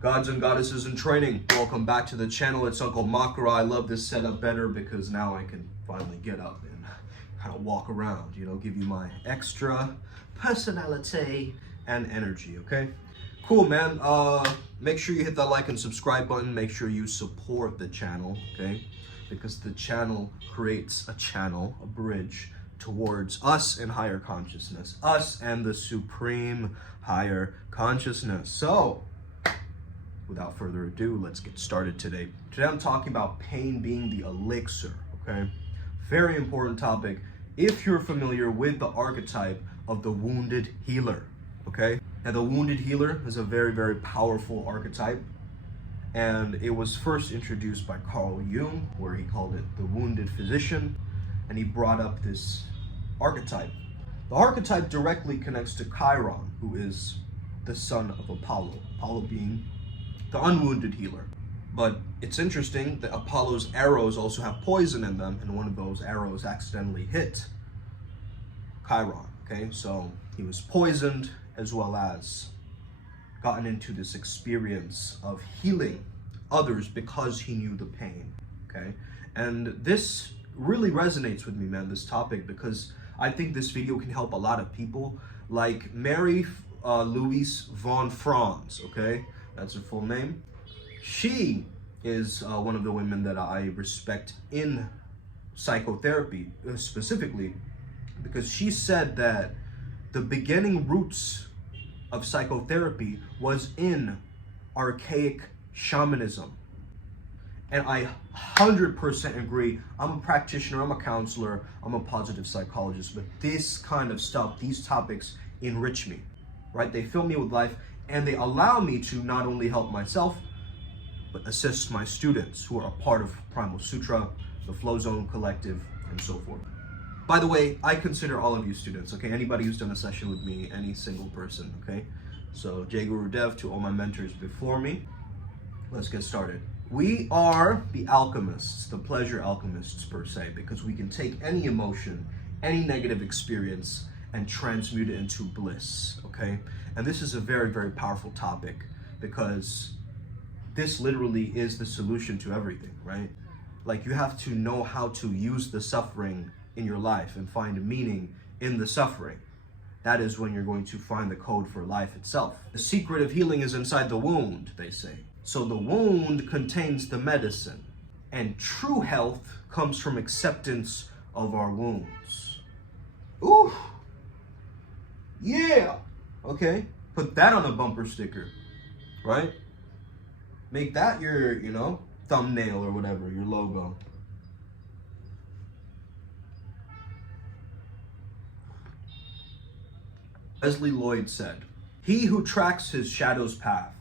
Gods and goddesses in training, welcome back to the channel. It's Uncle Makara. I love this setup better because now I can finally get up and kind of walk around, you know, give you my extra personality and energy, okay? Cool, man. Make sure you hit that like and subscribe button. Make sure you support the channel, okay? Because the channel creates a bridge towards us and higher consciousness, us and the supreme higher consciousness. So, without further ado, let's get started today. Today I'm talking about pain being the elixir, okay? Very important topic if you're familiar with the archetype of the wounded healer, okay? Now the wounded healer is a very, very powerful archetype, and it was first introduced by Carl Jung, where he called it the wounded physician, and he brought up this archetype. The archetype directly connects to Chiron, who is the son of Apollo, Apollo being the unwounded healer. But it's interesting that Apollo's arrows also have poison in them, and one of those arrows accidentally hit Chiron, okay? So he was poisoned, as well as gotten into this experience of healing others because he knew the pain, okay? And this really resonates with me, man, this topic, because I think this video can help a lot of people, like Mary Louise von Franz, okay? That's her full name. She is one of the women that I respect in psychotherapy, specifically because she said that the beginning roots of psychotherapy was in archaic shamanism. And I 100% agree. I'm a practitioner, I'm a counselor, I'm a positive psychologist, but this kind of stuff, these topics enrich me, right? They fill me with life, and they allow me to not only help myself, but assist my students who are a part of Primal Sutra, the Flow Zone Collective, and so forth. By the way, I consider all of you students, okay? Anybody who's done a session with me, any single person, okay? So, Jai Guru Dev, to all my mentors before me, let's get started. We are the alchemists, the pleasure alchemists per se, because we can take any emotion, any negative experience, and transmute it into bliss, okay? And this is a very, very powerful topic, because this literally is the solution to everything, right? Like, you have to know how to use the suffering in your life and find meaning in the suffering. That is when you're going to find the code for life itself. The secret of healing is inside the wound, they say. So the wound contains the medicine, and true health comes from acceptance of our wounds. Ooh, yeah, okay, put that on a bumper sticker, right? Make that your, you know, thumbnail or whatever, your logo. Leslie Lloyd said, "He who tracks his shadow's path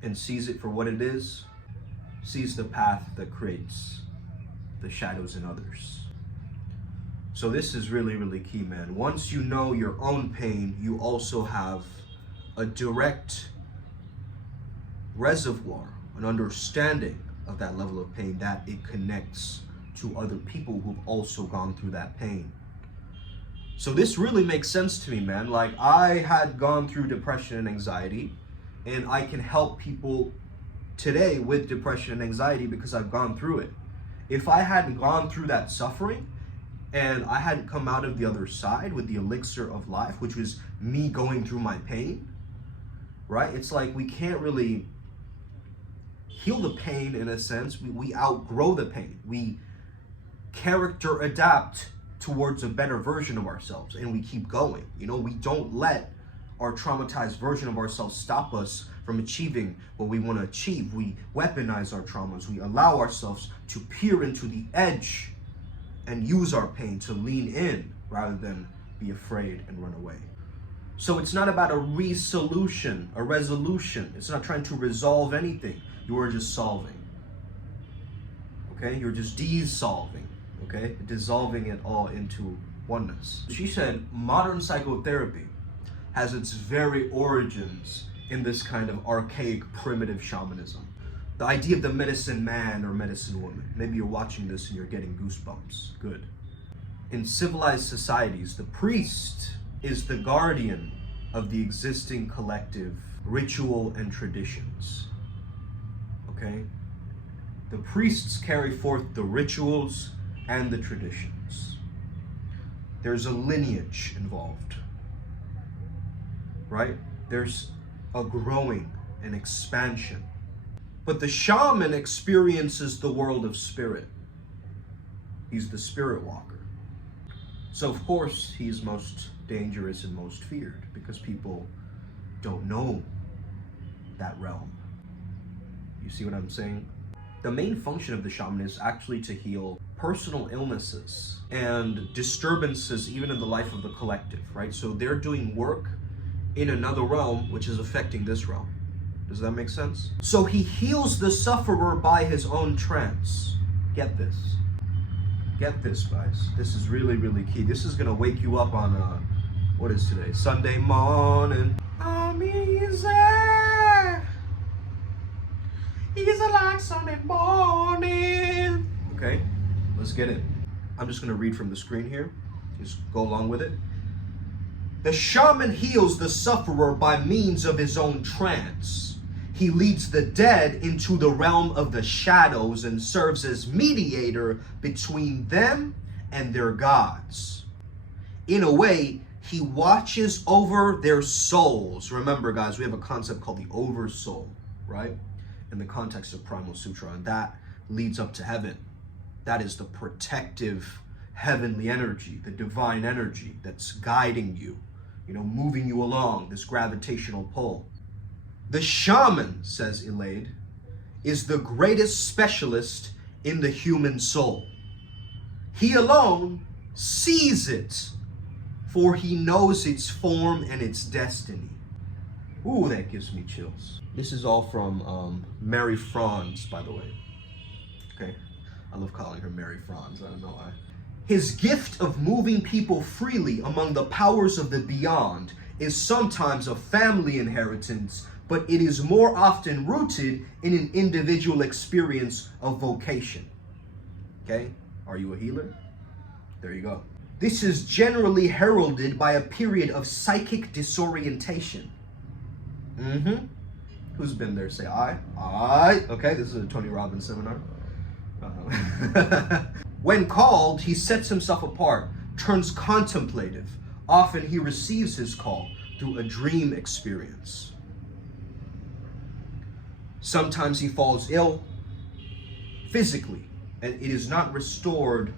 and sees it for what it is, sees the path that creates the shadows in others." So this is really, really key, man. Once you know your own pain, you also have a direct reservoir, an understanding of that level of pain, that it connects to other people who've also gone through that pain. So this really makes sense to me, man. Like, I had gone through depression and anxiety, and I can help people today with depression and anxiety because I've gone through it. If I hadn't gone through that suffering and I hadn't come out of the other side with the elixir of life, which was me going through my pain, right? It's like we can't really heal the pain in a sense. We outgrow the pain. We character adapt towards a better version of ourselves, and we keep going. You know, we don't let our traumatized version of ourselves stop us from achieving what we want to achieve. We weaponize our traumas. We allow ourselves to peer into the edge and use our pain to lean in rather than be afraid and run away. So it's not about a resolution, a resolution. It's not trying to resolve anything. You are just solving. Okay? You're just dissolving. Okay? Dissolving it all into oneness. She said modern psychotherapy has its very origins in this kind of archaic primitive shamanism. The idea of the medicine man or medicine woman. Maybe you're watching this and you're getting goosebumps. Good. In civilized societies, the priest is the guardian of the existing collective ritual and traditions. Okay? The priests carry forth the rituals and the traditions. There's a lineage involved, right? There's a growing and expansion. But the shaman experiences the world of spirit. He's the spirit walker. So of course, he's most dangerous and most feared because people don't know that realm. You see what I'm saying? The main function of the shaman is actually to heal personal illnesses and disturbances even in the life of the collective, right? So they're doing work in another realm which is affecting this realm. Does that make sense? So he heals the sufferer by his own trance. Get this. Get this, guys. This is really, really key. This is gonna wake you up on, what is today? Sunday morning. I'm easy. Easy like Sunday morning. Okay, let's get it. I'm just gonna read from the screen here. Just go along with it. The shaman heals the sufferer by means of his own trance. He leads the dead into the realm of the shadows and serves as mediator between them and their gods. In a way, he watches over their souls. Remember, guys, we have a concept called the oversoul, right? In the context of Primal Sutra, and that leads up to heaven. That is the protective heavenly energy, the divine energy that's guiding you, moving you along, this gravitational pull. The shaman, says Elaide, is the greatest specialist in the human soul. He alone sees it, for he knows its form and its destiny. Ooh, that gives me chills. This is all from Mary Franz, by the way. Okay, I love calling her Mary Franz, I don't know why. His gift of moving people freely among the powers of the beyond is sometimes a family inheritance, but it is more often rooted in an individual experience of vocation. Okay, are you a healer? There you go. This is generally heralded by a period of psychic disorientation. Who's been there? Say I. Okay, this is a Tony Robbins seminar. When called, he sets himself apart, turns contemplative. Often he receives his call through a dream experience. Sometimes he falls ill physically, and it is not restored.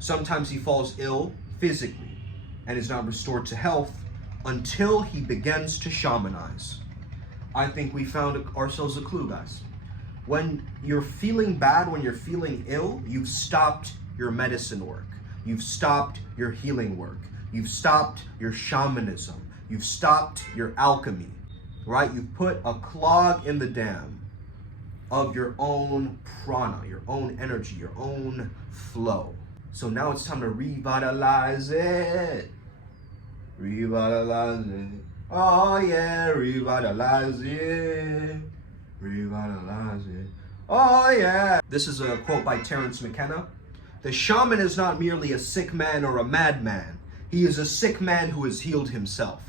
Sometimes he falls ill physically and is not restored to health until he begins to shamanize. I think we found ourselves a clue, guys. When you're feeling bad, when you're feeling ill, you've stopped your medicine work. You've stopped your healing work. You've stopped your shamanism. You've stopped your alchemy, right? You've put a clog in the dam of your own prana, your own energy, your own flow. So now it's time to revitalize it. Revitalize it. Oh yeah, revitalize it. Revitalize it. Oh yeah. This is a quote by Terence McKenna. The shaman is not merely a sick man or a madman. He is a sick man who has healed himself.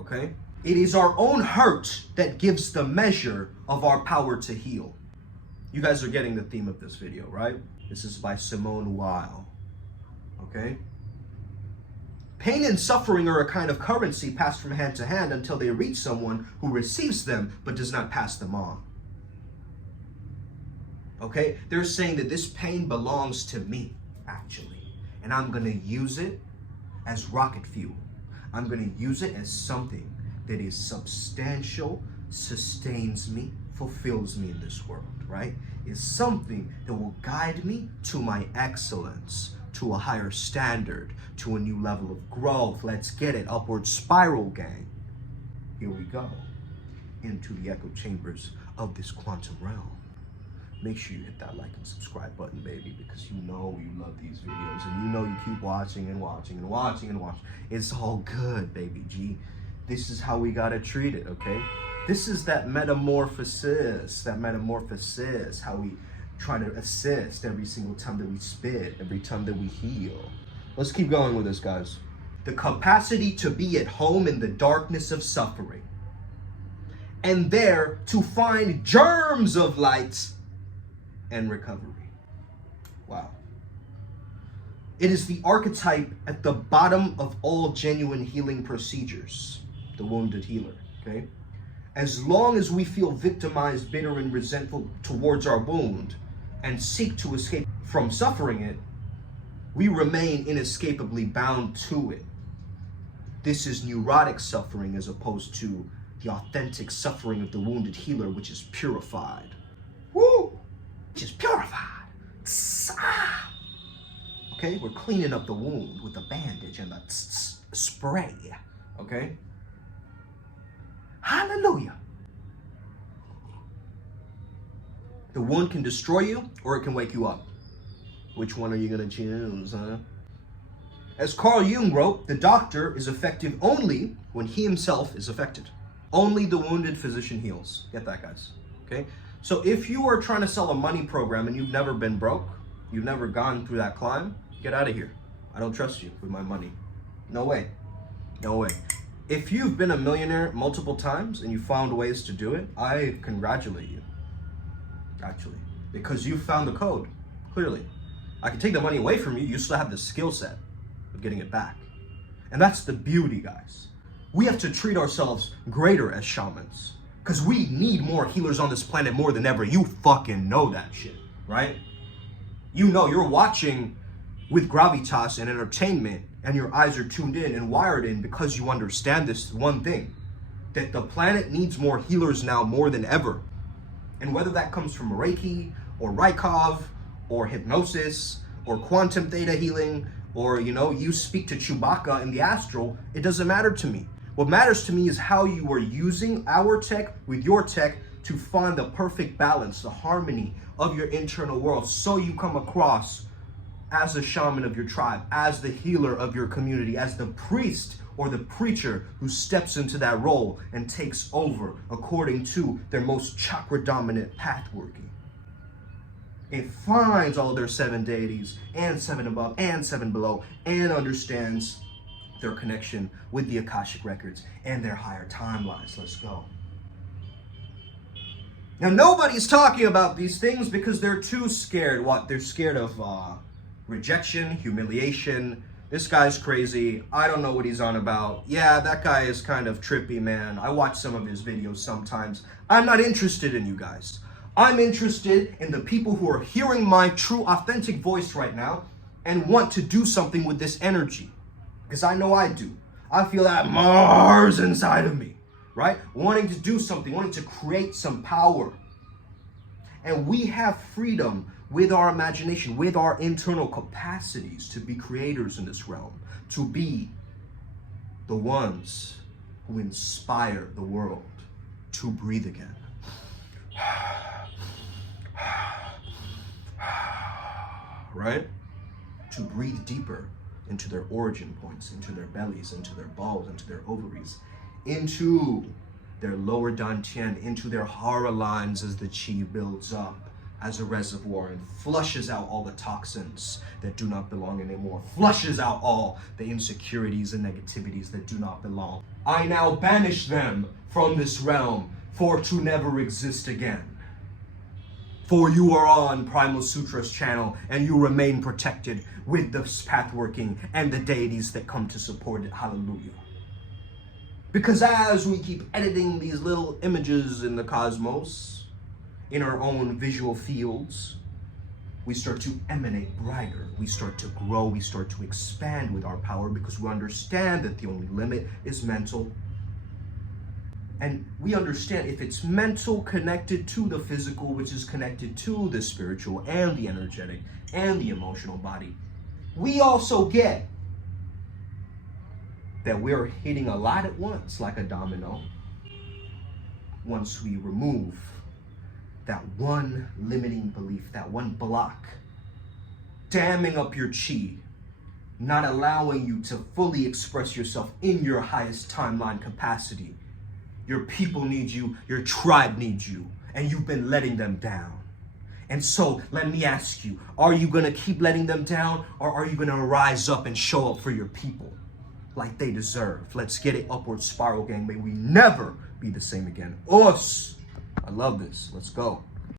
Okay? It is our own hurt that gives the measure of our power to heal. You guys are getting the theme of this video, right? This is by Simone Weil. Okay? Pain and suffering are a kind of currency passed from hand to hand until they reach someone who receives them but does not pass them on. Okay? They're saying that this pain belongs to me, actually. And I'm going to use it as rocket fuel. I'm going to use it as something that is substantial, sustains me, fulfills me in this world, right? Is something that will guide me to my excellence, to a higher standard, to a new level of growth. Let's get it. Upward spiral, gang. Here we go. Into the echo chambers of this quantum realm. Make sure you hit that like and subscribe button, baby, because you know you love these videos and you know you keep watching and watching and watching and watching. It's all good, baby G. This is how we gotta treat it, okay? This is that metamorphosis, how we try to assist every single time that we spit, every time that we heal. Let's keep going with this, guys. The capacity to be at home in the darkness of suffering, and there to find germs of light and recovery. Wow. It is the archetype at the bottom of all genuine healing procedures, the wounded healer, okay? As long as we feel victimized, bitter, and resentful towards our wound and seek to escape from suffering it, we remain inescapably bound to it. This is neurotic suffering as opposed to the authentic suffering of the wounded healer, which is purified. Woo! Which is purified. Ah! Okay, we're cleaning up the wound with a bandage and a spray. Okay? Hallelujah. The wound can destroy you or it can wake you up. Which one are you gonna choose, huh? As Carl Jung wrote, the doctor is effective only when he himself is affected. Only the wounded physician heals. Get that, guys. Okay? So if you are trying to sell a money program and you've never been broke, you've never gone through that climb, get out of here. I don't trust you with my money. No way. No way. If you've been a millionaire multiple times and you found ways to do it, I congratulate you. Actually. Because you found the code, clearly. I can take the money away from you, you still have the skill set of getting it back. And that's the beauty, guys. We have to treat ourselves greater as shamans. Because we need more healers on this planet more than ever. You fucking know that shit, right? You know, you're watching with gravitas and entertainment, and your eyes are tuned in and wired in because you understand this one thing, that the planet needs more healers now more than ever. And whether that comes from Reiki or Rykov or hypnosis or quantum theta healing, or, you know, you speak to Chewbacca in the astral, it doesn't matter to me. What matters to me is how you are using our tech with your tech to find the perfect balance, the harmony of your internal world, so you come across as a shaman of your tribe, as the healer of your community, as the priest or the preacher who steps into that role and takes over according to their most chakra dominant path working. It finds all their 7 deities and 7 above and 7 below and understands their connection with the Akashic records and their higher timelines. Let's go. Now, nobody's talking about these things because they're too scared. What? They're scared of rejection, humiliation. This guy's crazy. I don't know what he's on about. Yeah, that guy is kind of trippy, man. I watch some of his videos sometimes. I'm not interested in you guys. I'm interested in the people who are hearing my true, authentic voice right now and want to do something with this energy. Because I know I do. I feel that Mars inside of me, right? Wanting to do something, wanting to create some power. And we have freedom with our imagination, with our internal capacities to be creators in this realm, to be the ones who inspire the world to breathe again. Right? To breathe deeper into their origin points, into their bellies, into their balls, into their ovaries, into their lower dantian, into their hara lines as the chi builds up as a reservoir and flushes out all the toxins that do not belong anymore, flushes out all the insecurities and negativities that do not belong. I now banish them from this realm for to never exist again. For you are on Primal Sutra's channel and you remain protected with this path working and the deities that come to support it. Hallelujah. Because as we keep editing these little images in the cosmos, in our own visual fields, we start to emanate brighter. We start to grow. We start to expand with our power because we understand that the only limit is mental. And we understand if it's mental connected to the physical, which is connected to the spiritual and the energetic and the emotional body, we also get that we're hitting a lot at once, like a domino, once we remove that one limiting belief, that one block, damming up your chi, not allowing you to fully express yourself in your highest timeline capacity. Your people need you, your tribe needs you, and you've been letting them down. And so let me ask you, are you going to keep letting them down, or are you going to rise up and show up for your people like they deserve? Let's get it, upward spiral, gang. May we never be the same again. Us. I love this. Let's go.